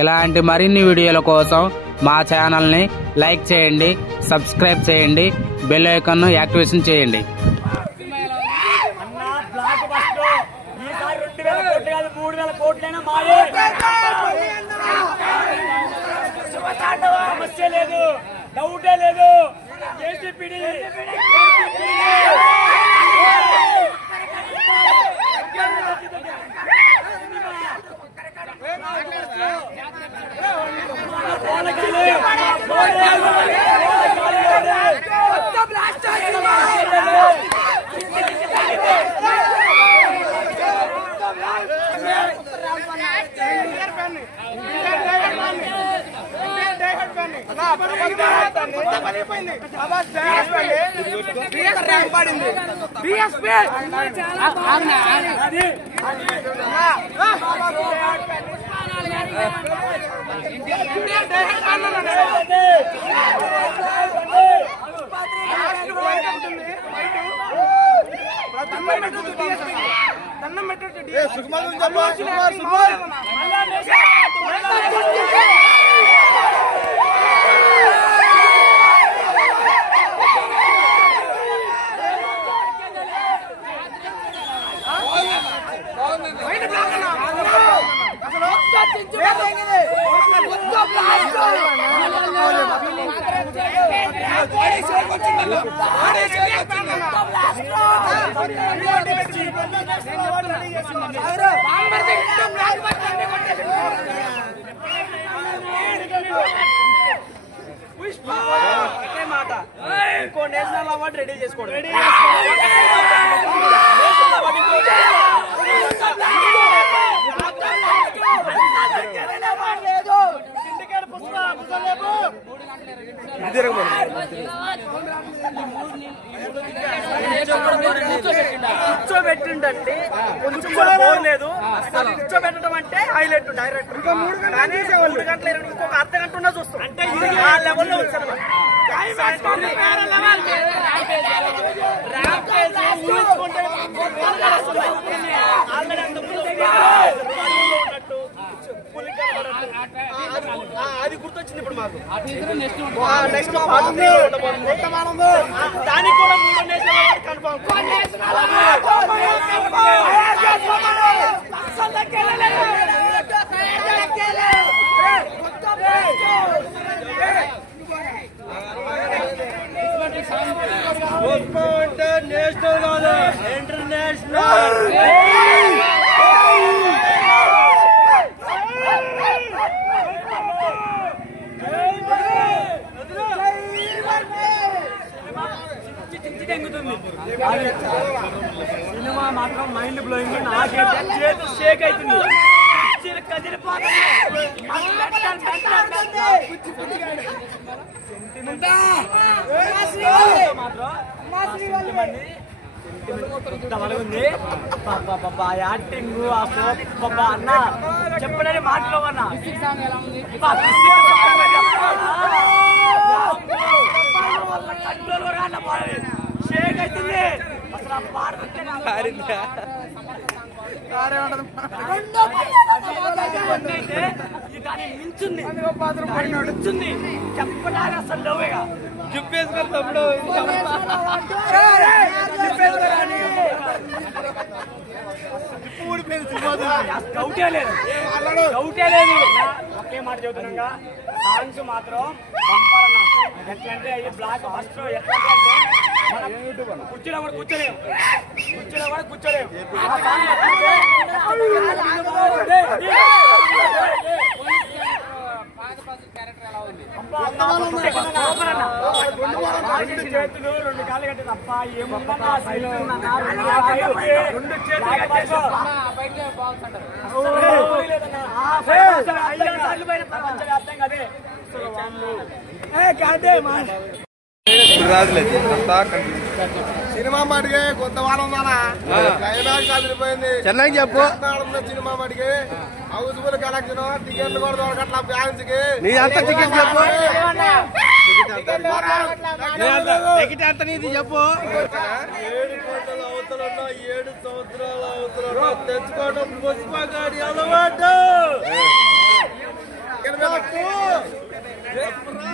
ఇలాంటి మరిన్ని వీడియోల కోసం మా ఛానల్ని లైక్ చేయండి, సబ్స్క్రైబ్ చేయండి, బెల్ ఐకాన్ను యాక్టివేషన్ చేయండి. సమస్య లేదు, డౌటే లేదు. ఇంకో నేషనల్ అవార్డు రెడీ చేసుకోండి. కూర్చోబెట్టిండంటే కొంచెం లేదు, కూర్చోబెట్టడం అంటే హైలైట్ డైరెక్టర్. కానీ 3 గంటల ఇంకొక అర్ధ గంట ఉన్నా చూస్తాం అంటే ఆ లెవెల్లో వచ్చారు. అది గుర్తొచ్చింది ఇప్పుడు మాకు. నెక్స్ట్ దానికి కూడా 3 national confirm. National international cinema మాత్రం మైండ్ బ్లోయింగ్. నాకైతే చేతులు షేక్ అవుతుంది. యాక్టింగ్ అన్న చెప్పడని మాటలో అన్నా షేక్ అవుతుంది అసలు. మించుంది చెప్పడానికి అసలు లేవుగా. చెప్పేసుకొని తమ్ముడు డౌటే లేదు. ఒకే మాట చెబుతున్నాగా, సాంగ్స్ మాత్రం ఎట్లంటే అవి బ్లాక్ ఫస్ట్ ఎట్లంటే కుర్చీలో కూడా కూర్చోలేము. చేతులు 2 కాళ్ళు కట్టింది. అప్ప ఏముందన్నా 2 చేతులు సినిమా మటుకే కొంత వారం క్లైమాక్స్ అదిరిపోయింది. చెన్నై చెప్పు సినిమా మటుకి హౌస్ఫుల్ కలెక్షన్, టికెట్లు కూడా దొరకట్ల ఫ్యాన్స్ కి. నీ అంత టికెట్ చెప్పు, టికెట్ ఎంత నీది చెప్పు. 7 కోట్ల అవతల 7 సంవత్సరాల అవతల తెచ్చుకోవడం పుష్పగాడి అలవాటు. చెప్పురా